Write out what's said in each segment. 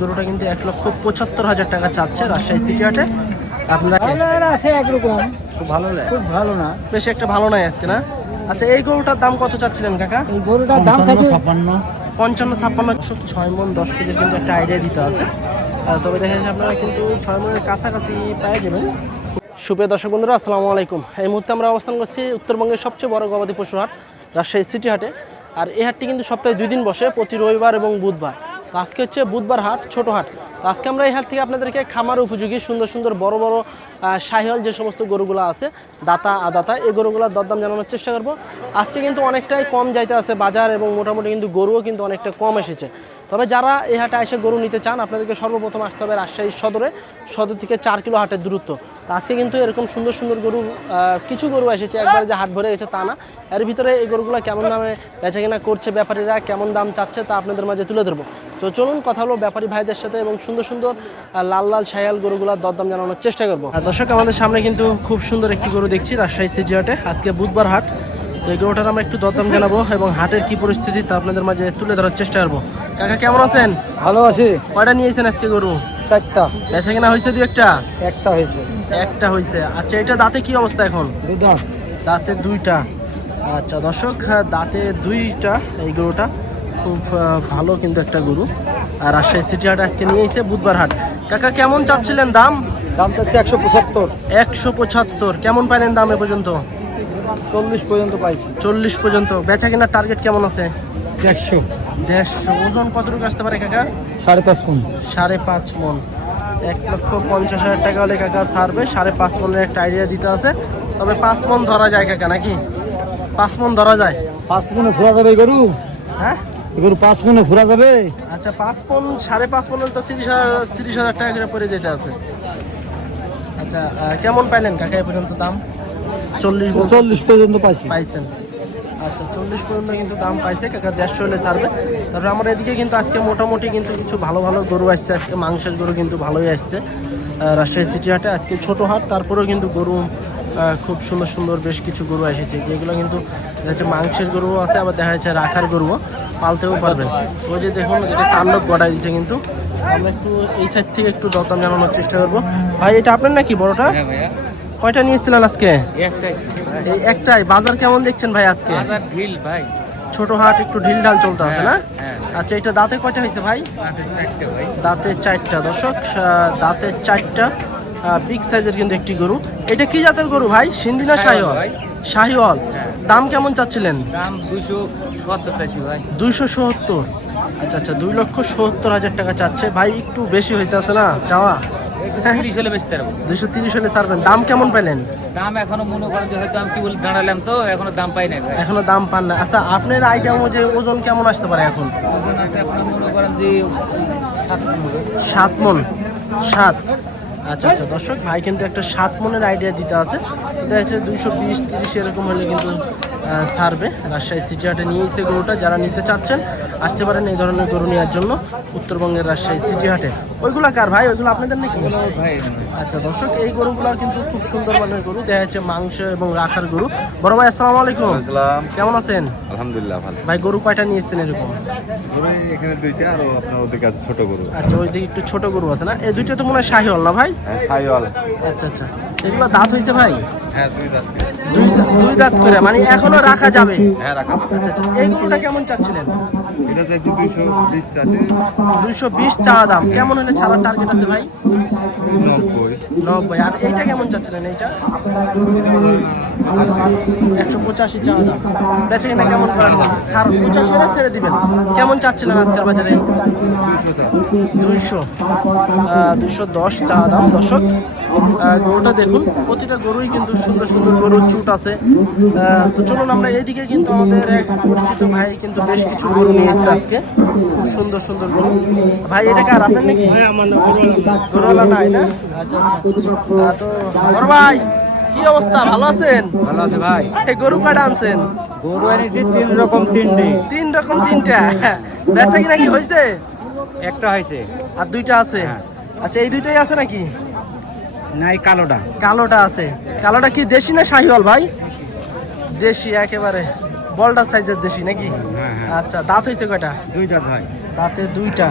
গরুটা কিন্তু এক লক্ষ পঁচাত্তর হাজার টাকা চাচ্ছে রাজশাহী সিটি হাটে। আপনারা আছে একরকম। খুব ভালো লাগে খুব ভালো না। বেশি একটা ভালো নয় আজকে না? আচ্ছা এই গরুটার দাম কত চাচ্ছিলেন কাকা? এই গরুটার দাম থাকে পঞ্চান্ন ছাপ্পান্ন একশো ছয় মন দশ কেজির কিন্তু একটা আইডিয়া দিতে আছে। তবে দেখা যাচ্ছে আপনারা কিন্তু ছয় মনের কাছাকাছি পেয়ে যাবেন। সুপ্রিয় দর্শক বন্ধুরা আসসালামু আলাইকুম। এই মুহূর্তে আমরা অবস্থান করছি উত্তরবঙ্গের সবচেয়ে বড় গবাদি পশু হাট রাজশাহী সিটি হাটে। আর এই হাটটি কিন্তু সপ্তাহে দুই দিন বসে প্রতি রবিবার এবং বুধবার। তো আজকে হচ্ছে বুধবার হাট ছোট হাট। তো আজকে আমরা এই হাট থেকে আপনাদেরকে খামার উপযোগী সুন্দর সুন্দর বড় বড় আহ, শাহিওয়াল যে সমস্ত গরুগুলো আছে দাতা আদাতা এই গরুগুলোর দরদাম জানানোর চেষ্টা করব। আজকে কিন্তু অনেকটাই কম যাইতে আছে বাজার এবং মোটামুটি কিন্তু গরুও কিন্তু অনেকটা কম এসেছে। তবে যারা এই হাটে এসে গরু নিতে চান আপনাদেরকে সর্বপ্রথম আসতে হবে রাজশাহী সদরে। সদর থেকে চার কিলো হাটের দূরত্ব। আজকে কিন্তু এরকম সুন্দর সুন্দর গরু কিছু গরু এসেছে একবার যে হাট ভরে গেছে তা না। এর ভিতরে এই গরুগুলো কেমন দামে বেচা কেনা করছে ব্যাপারীরা কেমন দাম চাচ্ছে তা আপনাদের মাঝে তুলে ধরবো। তো চলুন কথা হলো ব্যাপারী ভাইদের সাথে এবং সুন্দর সুন্দর লাল লাল শায়াল গরুগুলোর দরদাম জানানোর চেষ্টা করব। দর্শক আমাদের সামনে কিন্তু খুব সুন্দর একটি গরু দেখছি রাজশাহী সিটি হাটে। আজকে বুধবার হাট তো এই গরুটার আমরা একটু দরদাম জানাব এবং হাটের কি পরিস্থিতি তা আপনাদের মাঝে তুলে ধরার চেষ্টা করব। কাকা কেমন আছেন? ভালো আছি। কয়টা নিয়েছেন আজকে গরু? চারটা। বেচা কেনা হয়েছে দু একটা? একটা হয়েছে। একটা হয়েছে। আচ্ছা এটা দাঁতে কি অবস্থা এখন? দাঁতে দুইটা। আচ্ছা দর্শক দাঁতে দুইটা এই গরুটা। খুব ভালো কিন্তু একটা গরু। আর রাজশাহী সিটি হাট আজকে নিয়ে এসে বুধবার হাট। কাকা কেমন চাচ্ছিলেন দাম? দাম চাচ্ছে একশো পঁচাত্তর। একশো পঁচাত্তর। কেমন পাইলেন দাম এ পর্যন্ত? চল্লিশ পর্যন্ত পাইছি। চল্লিশ পর্যন্ত। বেচা কেনার টার্গেট কেমন আছে? দেড়শো। দেড়শো। ওজন কতটুকু আসতে পারে কাকা? সাড়ে পাঁচ মন। সাড়ে পাঁচ মন। এক লক্ষ পঞ্চাশ হাজার টাকা হলে কাকা ছাড়বে। সাড়ে পাঁচ মনের একটা আইডিয়া দিতে আছে। তবে পাঁচ মন ধরা যায় কাকা নাকি? পাঁচ মন ধরা যায়? পাঁচ মনে ঘোরা যাবে গরু? হ্যাঁ? এই গরু পাঁচ মনে ঘোরা যাবে? আচ্ছা পাঁচ পন সাড়ে পাঁচ পনেরো তো তিরিশ হাজার তিরিশ হাজার টাকা করে পড়ে যেতে আছে। আচ্ছা কেমন পাইলেন কাকা এ পর্যন্ত দাম? চল্লিশ চল্লিশ পর্যন্ত পাইছি। পাইছেন। আচ্ছা চল্লিশ পর্যন্ত কিন্তু দাম পাইছে কাকা দেড়শো হলে ছাড়বে। তারপরে আমার এদিকে কিন্তু আজকে মোটামুটি কিন্তু কিছু ভালো ভালো গরু আসছে। আজকে মাংসের গরু কিন্তু ভালোই আসছে রাজশাহী সিটি হাটে। আজকে ছোট হাট তারপরেও কিন্তু গরু খুব সুন্দর সুন্দর বেশ কিছু গরু এসেছে। যেগুলো কিন্তু দেখা মাংসের গরুও আছে আবার দেখা যাচ্ছে রাখার গরুও পালতেও পারবেন। ওই যে দেখুন এটা কান্ডক গড়াই দিচ্ছে কিন্তু। আমরা একটু এই সাইড থেকে একটু দরদাম জানানোর চেষ্টা করব। ভাই এটা আপনার নাকি বড়টা? ভাইয়া। কয়টা নিয়েছিলেন আজকে? একটাই এই একটাই। বাজার কেমন দেখছেন ভাই আজকে? ঢিল ভাই। ছোট হাট একটু ঢিল ঢাল চলতে আছে না? হ্যাঁ আচ্ছা এটা দাঁতে কয়টা হয়েছে ভাই? দাঁতে চারটা দর্শক দাঁতে চারটা। বিগ সাইজের কিন্তু একটি গরু। এটা কি জাতের গরু ভাই? সিন্ধি না শাহিওয়াল। শাহিওয়াল। হ্যাঁ। দাম কেমন চাচ্ছিলেন? দাম দুশো সত্তর চাইছি ভাই। দুইশো সত্তর। আচ্ছা আচ্ছা দুই লক্ষ সত্তর হাজার টাকা চাচ্ছে। ভাই একটু বেশি হইতে আছে না? চাওয়া? পারব। তিরিশ হলে ছাড়বেন। দাম কেমন পেলেন? দাম এখনও মনে করেন যে হয়তো আমি কি বলি দাঁড়ালাম তো এখনও দাম পাই ভাই। এখনও দাম পান না। আচ্ছা আপনার আইডিয়া অনুযায়ী ওজন কেমন আসতে পারে এখন? ওজন আপনার মনে করেন যে। সাত মন। সাত। আচ্ছা আচ্ছা দর্শক, ভাই কিন্তু একটা সাত মনের আইডিয়া দিতে আছে। এটা হচ্ছে দুইশো বিশ, তিরিশ, এরকম হলে কিন্তু ছাড়বে। রাজশাহী সিটি হাটে নিয়ে এসে গরুটা যারা নিতে চাচ্ছেন, আসতে পারেন এই ধরনের গরু নেওয়ার জন্য। উত্তরবঙ্গের রাজশাহী সিটি হাটে। ওইগুলা কার ভাই? ওইগুলো আপনাদের নাকি? আচ্ছা দর্শক এই গরুগুলো কিন্তু খুব সুন্দর মানের গরু। দেখা যাচ্ছে মাংস এবং রাখার গরু। বড় ভাই আসসালামু আলাইকুম। আসসালাম কেমন আছেন? আলহামদুলিল্লাহ ভালো। ভাই গরু কয়টা নিয়েছেন এরকম? এখানে দুইটা আর আপনার ওদিকে আছে ছোট গরু। আচ্ছা ওইদিকে একটু ছোট গরু আছে না? এই দুইটা তো মনে হয় শাহিওয়াল না ভাই? হ্যাঁ সাইওয়াল আচ্ছা আচ্ছা। এগুলো দাঁত হয়েছে ভাই? হ্যাঁ দুই দাঁত। দুই দাঁত দুই দাঁত করে মানে এখনও রাখা যাবে? হ্যাঁ রাখা আচ্ছা আচ্ছা। এই গরুটা কেমন চাচ্ছিলেন? এটা চাইছি দুইশো বিশ দুইশো বিশ চা দাম। কেমন হলে ছাড়ার টার্গেট আছে ভাই? নব্বই। নব্বই। আর এইটা কেমন চাচ্ছিলেন এইটা? একশো পঁচাশি চা দাম। বেচে কিনা কেমন করেন পঁচাশি না ছেড়ে দিবেন। কেমন চাচ্ছিলেন আজকের বাজারে? দুইশো। দুইশো দশ চা দাম। দশক গরুটা দেখুন। প্রতিটা গরুই কিন্তু সুন্দর সুন্দর গরুর চুট আছে। তো চলুন আমরা এইদিকে কিন্তু আমাদের এক পরিচিত ভাই কিন্তু বেশ কিছু গরু নিয়ে এসেছে আজকে। খুব সুন্দর সুন্দর গরু ভাই এটা কার? আপনার নাকি? গরুওয়ালা নাই না? আচ্ছা আচ্ছা। তো বড় ভাই কি অবস্থা? ভালো আছেন? ভালো আছে ভাই। এই গরু কয়টা আনছেন? গরু এনেছি তিন রকম তিনটে। তিন রকম তিনটা? বেচা কি হয়েছে? একটা হয়েছে। আর দুইটা আছে? আচ্ছা এই দুইটাই আছে নাকি? নাই কালোটা। কালোটা আছে। কালোটা কি দেশি না শাহিওয়াল ভাই? দেশি। একেবারে। বলডার সাইজের দেশি নাকি? হ্যাঁ হ্যাঁ আচ্ছা দাঁত হয়েছে কয়টা? দুইটা ভাই। দাঁতে দুইটা।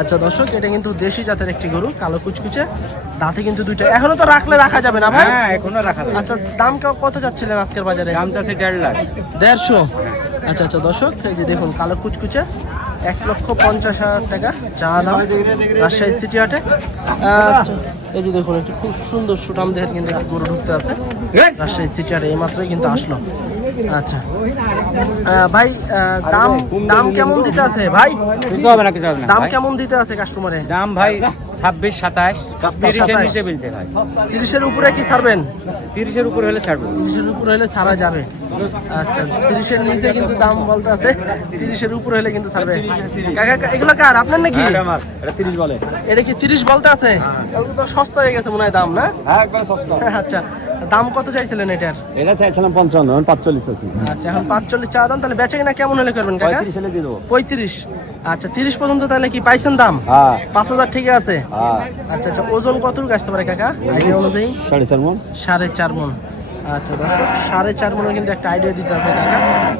আচ্ছা দর্শক এটা কিন্তু দেশি জাতের একটি গরু কালো কুচকুচে। দাঁতে কিন্তু দুইটা। এখনও তো রাখলে রাখা যাবে না ভাই? হ্যাঁ এখনও রাখা যাবে। আচ্ছা দাম কত যাচ্ছিলেন আজকের বাজারে? দামটা আছে দেড় লাখ। দেড়শো? আচ্ছা আচ্ছা দর্শক এই যে দেখুন কালো কুচকুচে। এক লক্ষ পঞ্চাশ হাজার টাকা চা দাম রাজশাহী সিটি হাটে। আচ্ছা, এই যে দেখুন একটি খুব সুন্দর সুটাম দেহের কিন্তু গরু ঢুকতে আছে। রাজশাহী সিটি হাটে এই মাত্রই কিন্তু আসলো। আচ্ছা। ভাই দাম দাম কেমন দিতে আছে? ভাই কিছু হবে না কিছু হবে না। দাম কেমন দিতে আছে কাস্টমারে দাম ভাই ছাব্বিশ সাতাশ। 26, তিরিশের নিচে বলতে ভাই। তিরিশের উপরে কি ছাড়বেন? তিরিশের উপর হলে ছাড়বো। তিরিশের উপরে হলে ছাড়া যাবে। আচ্ছা তিরিশের নিচে কিন্তু দাম বলতে আছে। তিরিশের উপরে হলে কিন্তু ছাড়বে। কাকা এগুলো কার? আপনার নাকি? আমার। এটা তিরিশ বলে। এটা কি তিরিশ বলতে আছে? তো সস্তা হয়ে গেছে মনে হয় দাম না? হ্যাঁ একবার সস্তা। আচ্ছা দাম কত চাইছিলেন এটার? এটা চাইছিলাম পঞ্চান্ন এখন পাঁচচল্লিশ আছে। আচ্ছা এখন পাঁচচল্লিশ চা দাম তাহলে বেচা কিনা কেমন হলে করবেন কাকা? হলে দিয়ে দেবো। পঁয়ত্রিশ। আচ্ছা তিরিশ পর্যন্ত তাহলে কি পাইছেন দাম? হ্যাঁ। পাঁচ হাজার ঠিক আছে? হ্যাঁ। আচ্ছা আচ্ছা ওজন কতটুকু আসতে পারে কাকা? আইডিয়া অনুযায়ী? সাড়ে চার মন। সাড়ে চার মন। আচ্ছা দর্শক সাড়ে চার মনের কিন্তু একটা আইডিয়া দিতে আছে কাকা।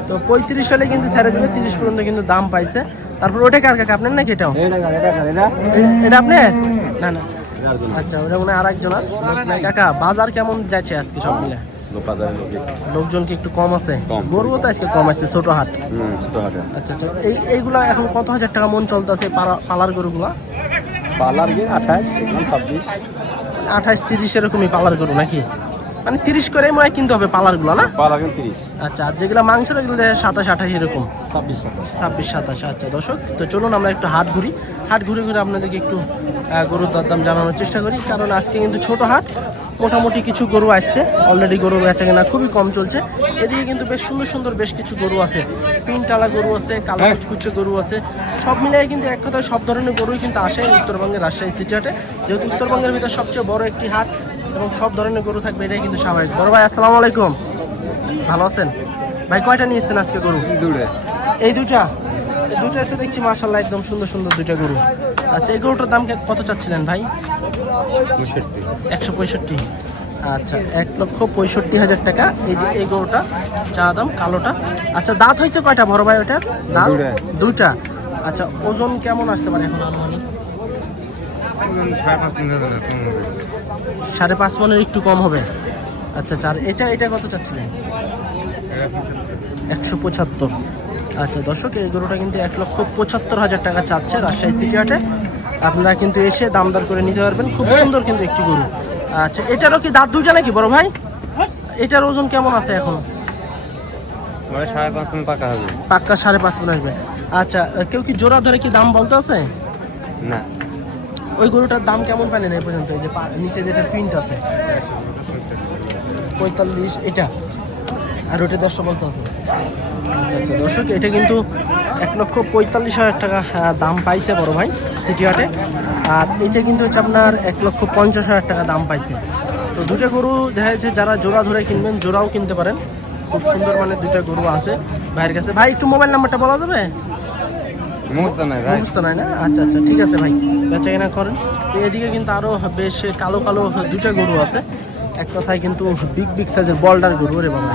তো পঁয়ত্রিশ সালে কিন্তু ছেড়ে দিলে তিরিশ পর্যন্ত কিন্তু দাম পাইছে। তারপর ওটা কার কাকা আপনার নাকি এটাও? এটা এটা এটা? এটা আপনার? না না। আচ্ছা ওরা মনে হয় আর? একজনের কাকা বাজার কেমন যাচ্ছে আজকে সব মিলে লোকজন কি একটু কম আছে। গরুও তো আজকে কম আছে ছোট হাট। ছোট হাটে আচ্ছা আচ্ছা এই এইগুলা এখন কত হাজার টাকা মন চলতেছে পালার গরুগুলা? পালার গিয়ে আঠাশ ছাব্বিশ। আঠাশ তিরিশ এরকমই পালার গরু নাকি? মানে তিরিশ করে মনে হয় কিনতে হবে পালারগুলো না? পার্লার গিয়ে তিরিশ। আচ্ছা আর যেগুলো মাংস এগুলো সাতাশ আঠাশ এরকম? ছাব্বিশ সাতাশ। ছাব্বিশ সাতাশ আচ্ছা দর্শক তো চলুন আমরা একটু হাট ঘুরি। হাট ঘুরে ঘুরে আপনাদেরকে একটু গরুর দরদাম জানানোর চেষ্টা করি কারণ আজকে কিন্তু ছোট হাট মোটামুটি কিছু গরু আসছে অলরেডি গরু বেচা কেনা খুবই কম চলছে। এদিকে কিন্তু বেশ সুন্দর সুন্দর বেশ কিছু গরু আছে। পিনটালা গরু আছে কালো কুচকুচে গরু আছে সব মিলিয়ে কিন্তু এক কথায় সব ধরনের গরুই কিন্তু আসে উত্তরবঙ্গের রাজশাহী সিটি হাটে। যেহেতু উত্তরবঙ্গের ভিতরে সবচেয়ে বড় একটি হাট এবং সব ধরনের গরু থাকবে এটাই কিন্তু স্বাভাবিক। বড় ভাই আসসালামু আলাইকুম। ভালো আছেন? ভাই কয়টা নিয়েছেন আজকে গরু? দূরে এই দুটা দুটা তো দেখছি মাশাল্লাহ একদম সুন্দর সুন্দর দুইটা গরু। আচ্ছা এই গরুটার দাম কত চাচ্ছিলেন ভাই? একশো পঁয়ষট্টি। আচ্ছা এক লক্ষ পঁয়ষট্টি হাজার টাকা। এই যে এই গরুটা চা দাম কালোটা। আচ্ছা দাঁত হয়েছে কয়টা বড় ভাই ওটার? দাঁত। দুইটা। আচ্ছা ওজন কেমন আসতে পারে এখন আনুমানিক? সাড়ে পাঁচ মনের একটু কম হবে। আচ্ছা আর এটা এটা কত চাচ্ছিলেন? একশো পঁচাত্তর। আচ্ছা দর্শক এই গরুটা কিন্তু এক লক্ষ পঁচাত্তর হাজার টাকা চাচ্ছে রাজশাহী সিটি হাটে। আপনারা কিন্তু এসে দাম দর করে নিতে পারবেন। খুব সুন্দর কিন্তু একটি গরু। আচ্ছা এটারও কি দাঁত দুইটা নাকি বড় ভাই? এটার ওজন কেমন আছে এখন? পাকা পাক্কা সাড়ে পাঁচ মন আসবে আচ্ছা কেউ কি জোড়া ধরে কি দাম বলতে আছে? না। ওই গরুটার দাম কেমন পেলেন এই পর্যন্ত? এই যে নিচে যেটা প্রিন্ট আছে। পঁয়তাল্লিশ, এটা। আর ওটা দেড়শো বলতে আছে। আচ্ছা আচ্ছা দর্শক, এটা কিন্তু এক লক্ষ পঁয়তাল্লিশ হাজার টাকা দাম পাইছে বড় ভাই সিটি হাটে আর এটা কিন্তু হচ্ছে আপনার এক লক্ষ পঞ্চাশ হাজার টাকা দাম পাইছে। তো দুটো গরু দেখা যাচ্ছে যারা জোড়া ধরে কিনবেন, জোড়াও কিনতে পারেন। খুব সুন্দর মানে দুইটা গরু আছে ভাইয়ের কাছে। ভাই, একটু মোবাইল নাম্বারটা বলা যাবে? মুখস্থ নাই বুঝতে নাই না? আচ্ছা আচ্ছা ঠিক আছে ভাই। বেচা কেনা করেন। তো এদিকে কিন্তু আরও বেশ কালো কালো দুইটা গরু আছে। এক কথায় কিন্তু বিগ বিগ সাইজের বল্ডার গরু রে বাবা।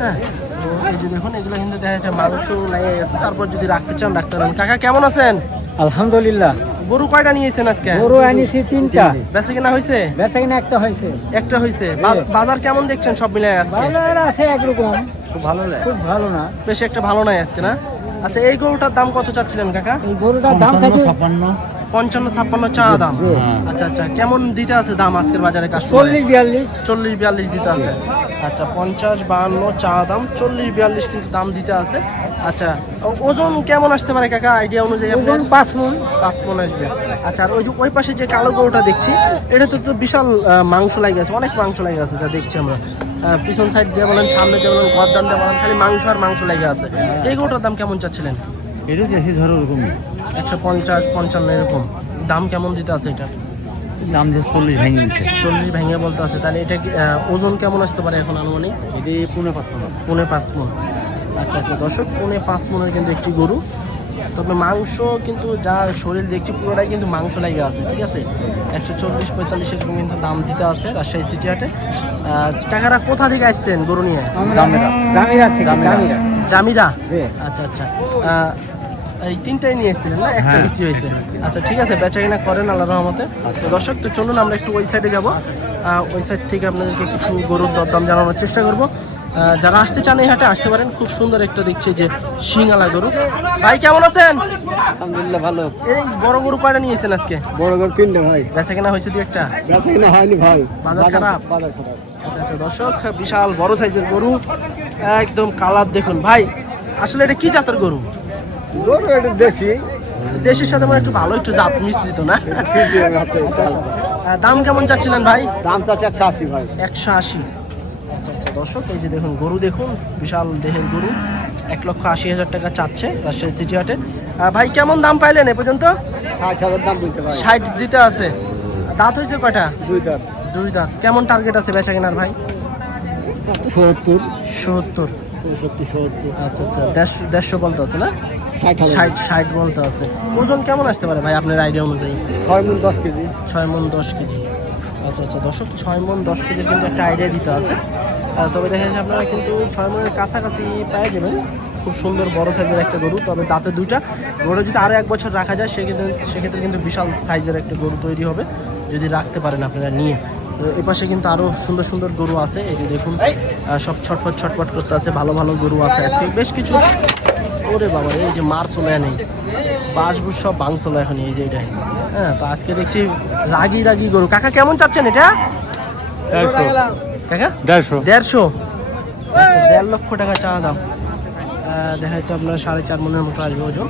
হ্যাঁ? তো এই যে দেখুন এগুলো কিন্তু দেখা যাচ্ছে মাংস লেগে গেছে। তারপর যদি রাখতে চান রাখতে পারেন। কাকা কেমন আছেন? আলহামদুলিল্লাহ। গরু কয়টা নিয়েছেন আজকে? গরু আনিছি তিনটা। বেচা কেনা হয়েছে? বেচা কিনা একটা হয়েছে। একটা হয়েছে। বাজার কেমন দেখছেন সব মিলে আজকে? ভালো আছে একরকম। খুব ভালো খুব ভালো না। বেশি একটা ভালো নাই আজকে না? আচ্ছা এই গরুটার দাম কত চাচ্ছিলেন কাকা? এই গরুটার দাম চাইছে পঞ্চান্ন ছাপ্পান্ন চা দাম। আচ্ছা আচ্ছা কেমন দিতে আছে দাম আজকের বাজারে চল্লিশ বিয়াল্লিশ। চল্লিশ বিয়াল্লিশ দিতে আছে। আচ্ছা পঞ্চাশ বাহান্ন চা দাম চল্লিশ বিয়াল্লিশ কিন্তু দাম দিতে আছে। আচ্ছা ওজন কেমন আসতে পারে কাকা? আইডিয়া অনুযায়ী ওজন পাঁচ মন। পাঁচ মন আসবে। আচ্ছা আর ওই যে ওই পাশে যে কালো গরুটা দেখছি এটা তো তো বিশাল মাংস লাগে আছে অনেক মাংস লাগে আছে যা দেখছি আমরা। পিছন সাইড দিয়ে বলেন সামনে দিয়ে বলেন গরদান দিয়ে বলেন খালি মাংস আর মাংস লাগে আছে। এই গরুটার দাম কেমন চাচ্ছিলেন? এটা বেশি ধরো ওরকম একশো পঞ্চাশ পঞ্চান্ন এরকম। দাম কেমন দিতে আছে এটা দাম যে চল্লিশ ভেঙে দিচ্ছে চল্লিশ ভেঙে বলতে আছে। তাহলে এটা ওজন কেমন আসতে পারে এখন আনুমানিক? এটি পুনে পাঁচ মন। পৌনে পাঁচ মন। আচ্ছা আচ্ছা দর্শক পৌনে পাঁচ মনের কিন্তু একটি গরু। তবে মাংস কিন্তু যা শরীর দেখছি পুরোটাই কিন্তু মাংস লাগে আছে ঠিক আছে? একশো চল্লিশ পঁয়তাল্লিশ এরকম কিন্তু দাম দিতে আছে রাজশাহী সিটি হাটে। আহ, কাকারা কোথা থেকে আসছেন গরু নিয়ে? জামিরা। জামিরা থেকে জামিরা। জামিরা। জি। আচ্ছা আচ্ছা। এই তিনটাই নিয়ে এসেছিলেন না? একটা হ্যাঁ। বিক্রি হয়েছে। আচ্ছা ঠিক আছে বেচা কিনা করেন আল্লাহ রহমতে। তো দর্শক তো চলুন আমরা একটু ওই সাইডে যাব। ওই সাইড থেকে আপনাদেরকে কিছু গরুর দরদাম জানানোর চেষ্টা করব। যারা আসতে চান এই হাটে আসতে পারেন। খুব সুন্দর একটা দেখছি যে শিঙালা গরু। ভাই কেমন আছেন? আলহামদুলিল্লাহ ভালো। এই বড় গরু কয়টা নিয়েছেন আজকে? বড় গরু তিনটে ভাই। বেচা কেনা হয়েছে দু একটা? বেচা কিনা হয়নি ভাই। বাজার খারাপ? বাজার খারাপ। আচ্ছা আচ্ছা দর্শক বিশাল বড় সাইজের গরু। একদম কালার দেখুন। ভাই আসলে এটা কি জাতের গরু? গরু এটা দেশি। দেশের সাথে মানে একটু ভালো একটু জাত মিশ্রিত না? আচ্ছা আচ্ছা। দাম কেমন চাচ্ছিলেন ভাই? দাম চাচ্ছে একশো আশি ভাই। একশো আশি। আচ্ছা আচ্ছা দর্শক এই যে দেখুন গরু দেখুন বিশাল দেহের গরু এক লক্ষ আশি হাজার টাকা চাচ্ছে রাজশাহী সিটি হাটে। ভাই কেমন দাম পাইলেন এ পর্যন্ত? ষাট দিতে আছে। দাঁত হয়েছে কয়টা? দুই দাঁত। দুই দাঁত। কেমন টার্গেট আছে বেচা কেনার ভাই? সত্তর। সত্তর। আচ্ছা আচ্ছা দেড়শো দেড়শো বলতে আছে না? ষাট ষাট বলতে আছে। ওজন কেমন আসতে পারে ভাই আপনার আইডিয়া অনুযায়ী? ছয় মন দশ কেজি। ছয় মন দশ কেজি। আচ্ছা আচ্ছা দশক ছয় মন দশ কেজির কিন্তু একটা আইডিয়া দিতে আছে। তবে দেখা যাচ্ছে আপনারা কিন্তু ছয় মনের কাছাকাছি পেয়ে যাবেন। খুব সুন্দর বড় সাইজের একটা গরু তবে দাঁতে দুইটা। গরু যদি আরও এক বছর রাখা যায় সেক্ষেত্রে সেক্ষেত্রে কিন্তু বিশাল সাইজের একটা গরু তৈরি হবে যদি রাখতে পারেন আপনারা নিয়ে। এ পাশে কিন্তু আরও সুন্দর সুন্দর গরু আছে এই যে দেখুন সব ছটফট ছটফট করতে আছে ভালো ভালো গরু আছে। আজকে বেশ কিছু ওরে বাবা এই যে মার চলে নেই। বাসবুস সব বাংসলো এখন এই যে এটাই। হ্যাঁ তো আজকে দেখছি রাগি রাগি গরু। কাকা কেমন চাচ্ছেন এটা? কাকা দেড়শো। দেড়শো? আচ্ছা, দেড় লক্ষ টাকা চা দাম দেখা যাচ্ছে আপনার সাড়ে চার মনের মতো আসবে ওজন।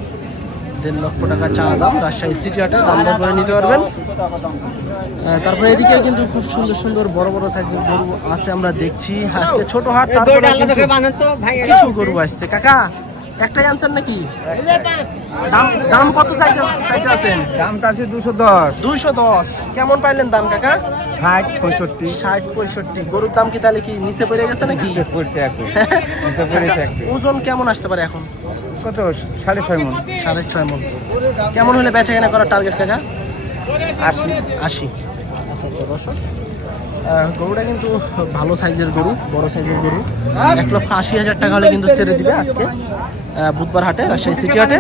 দেড় লক্ষ টাকা চা দাম রাজশাহী দাম দর করে নিতে পারবেন। তারপরে এদিকে কিন্তু খুব সুন্দর সুন্দর বড় বড় সাইজের গরু আছে আমরা দেখছি। আজকে ছোট হাট তারপরে কিছু গরু আসছে। কাকা একটাই আনসার নাকি? দাম দাম কত চাইতে চাইতে আছেন? দামটা আছে দুশো দশ। দুইশো দশ। কেমন পাইলেন দাম কাকা? ষাট পঁয়ষট্টি। ষাট পঁয়ষট্টি। গরুর দাম কি তাহলে কি নিচে পড়ে গেছে নাকি? আচ্ছা, ওজন কেমন আসতে পারে এখন? কত? সাড়ে ছয় মন। সাড়ে ছয় মন। কেমন হলে বেচা কেনা করার টার্গেট কাকা? আশি। আশি। আচ্ছা আচ্ছা দর্শক গরুটা কিন্তু ভালো সাইজের গরু বড় সাইজের গরু। এক লক্ষ আশি হাজার টাকা হলে কিন্তু ছেড়ে দিবে আজকে। বুধবার হাটে রাজশাহী সিটি হাটে।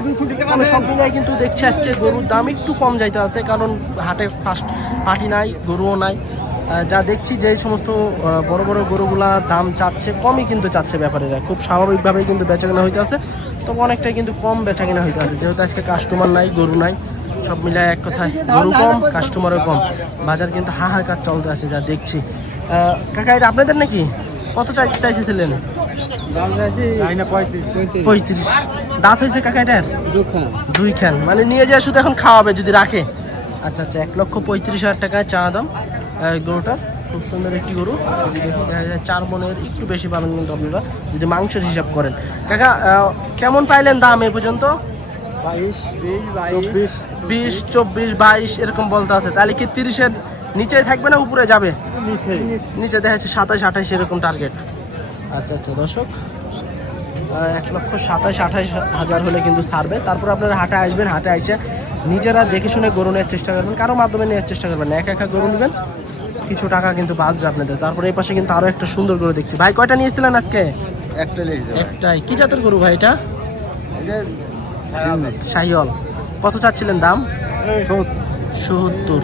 আমি সব জায়গায় কিন্তু দেখছি আজকে গরুর দাম একটু কম যাইতে আছে, কারণ হাটে ফার্স্ট পার্টি নাই, গরুও নাই। যা দেখছি যে সমস্ত বড় বড় গরুগুলা দাম চাচ্ছে, কমই কিন্তু চাচ্ছে ব্যাপারীরা। খুব স্বাভাবিকভাবেই কিন্তু বেচাকেনা হইতে আছে, তবে অনেকটাই কিন্তু কম বেচাকেনা হইতে আছে। যেহেতু আজকে কাস্টমার নাই, গরু নাই, সব মিলায় এক কথায় গরু কম কাস্টমারও কম। বাজার কিন্তু হাহাকার চলতে আছে, যা দেখছি। কাকা, এটা আপনাদের নাকি? কত চাই চাইতেছিলেন? পঁয়ত্রিশ। দাঁত হয়েছে কাকা এটার? দুই খান মানে নিয়ে যায় শুধু এখন খাওয়াবে যদি রাখে। আচ্ছা আচ্ছা এক লক্ষ পঁয়ত্রিশ হাজার টাকায় চা দাম। গরুটার খুব সুন্দর একটি গরু। যদি দেখুন দেখা যায় চার মনের একটু বেশি পাবেন কিন্তু আপনারা যদি মাংসের হিসাব করেন। কাকা কেমন পাইলেন দাম এ পর্যন্ত? বাইশ বিশ চব্বিশ। বিশ চব্বিশ বাইশ এরকম বলতে আছে। তাহলে কি তিরিশের নিচে থাকবে না উপরে যাবে? নিচে দেখা যাচ্ছে সাতাশ আঠাশ এরকম টার্গেট আচ্ছা আচ্ছা দর্শক এক লক্ষ সাতাশ আঠাশ হাজার হলে কিন্তু ছাড়বে। তারপর আপনারা হাটে আসবেন হাটে আইসে নিজেরা দেখে শুনে গরু নেওয়ার চেষ্টা করবেন কারও মাধ্যমে নেওয়ার চেষ্টা করবেন না। একা একা গরু নেবেন কিছু টাকা কিন্তু বাঁচবে আপনাদের। তারপরে এই পাশে কিন্তু আরও একটা সুন্দর গরু দেখছি। ভাই কয়টা নিয়েছিলেন আজকে? একটাই কি জাতের গরু ভাই এটা? শাহিওল কত চাচ্ছিলেন দাম? সত্তর।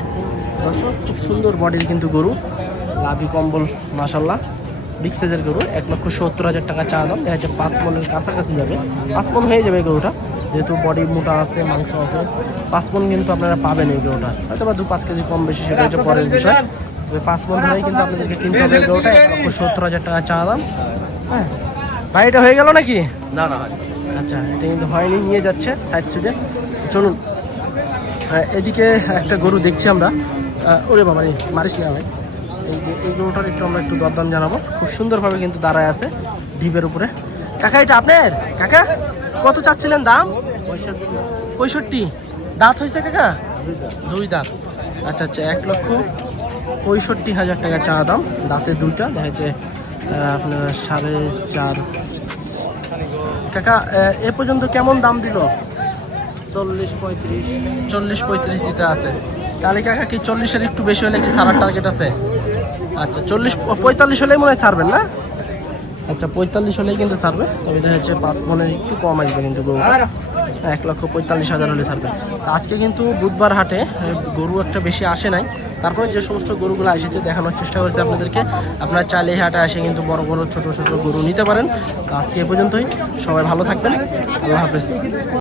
দর্শক খুব সুন্দর বডির কিন্তু গরু। লাভি কম্বল মাসাল্লাহ বিগ সাইজের গরু এক লক্ষ সত্তর হাজার টাকা চা দাম। দেখা যাচ্ছে পাঁচ মনের কাছাকাছি যাবে। পাঁচ মন হয়ে যাবে গরুটা। যেহেতু বডি মোটা আছে মাংস আছে পাঁচ মন কিন্তু আপনারা পাবেন এই গরুটা। হয়তো বা দু পাঁচ কেজি কম বেশি সেটা হচ্ছে পরের বিষয়। তবে পাঁচ মন ধরেই কিন্তু আপনাদেরকে কিনতে হবে গরুটা। এক লক্ষ সত্তর হাজার টাকা চা দাম। হ্যাঁ। ভাই এটা হয়ে গেল নাকি? না না আচ্ছা এটা কিন্তু হয়নি নিয়ে যাচ্ছে সাইড সিটে চলুন। আহ, এদিকে একটা গরু দেখছি আমরা। ওরে বাবা রে মারিস না ভাই এই যে এই গরুটার একটু আমরা একটু দরদাম জানাব। খুব সুন্দরভাবে কিন্তু দাঁড়ায় আছে ডিপের উপরে। কাকা এটা আপনার? কাকা কত চাচ্ছিলেন দাম? পঁয়ষট্টি। দাঁত হয়েছে কাকা? দুই দাঁত। আচ্ছা আচ্ছা এক লক্ষ পঁয়ষট্টি হাজার টাকা চা দাম। দাঁতে দুইটা দেখা যাচ্ছে আপনার সাড়ে চার। কাকা এ পর্যন্ত কেমন দাম দিল? চল্লিশ পঁয়ত্রিশ। চল্লিশ পঁয়ত্রিশ দিতে আছে। তাহলে কাকা কি চল্লিশের একটু বেশি হলে কি সারার টার্গেট আছে? আচ্ছা চল্লিশ, পঁয়তাল্লিশ হলেই মনে হয় ছাড়বেন না? আচ্ছা পঁয়তাল্লিশ হলেই কিন্তু ছাড়বে। তবে দেখা যাচ্ছে পাঁচ মনের একটু কম আসবে কিন্তু গরু। এক লক্ষ পঁয়তাল্লিশ হাজার হলে ছাড়বে। তো আজকে কিন্তু বুধবার হাটে গরু একটা বেশি আসে নাই। তারপরে যে সমস্ত গরুগুলো এসেছে দেখানোর চেষ্টা করছে আপনাদেরকে। আপনারা চাইলে হাটে আসে কিন্তু বড় বড়, ছোট ছোট গরু নিতে পারেন। আজকে এ পর্যন্তই। সবাই ভালো থাকবেন। আল্লাহ হাফেজ।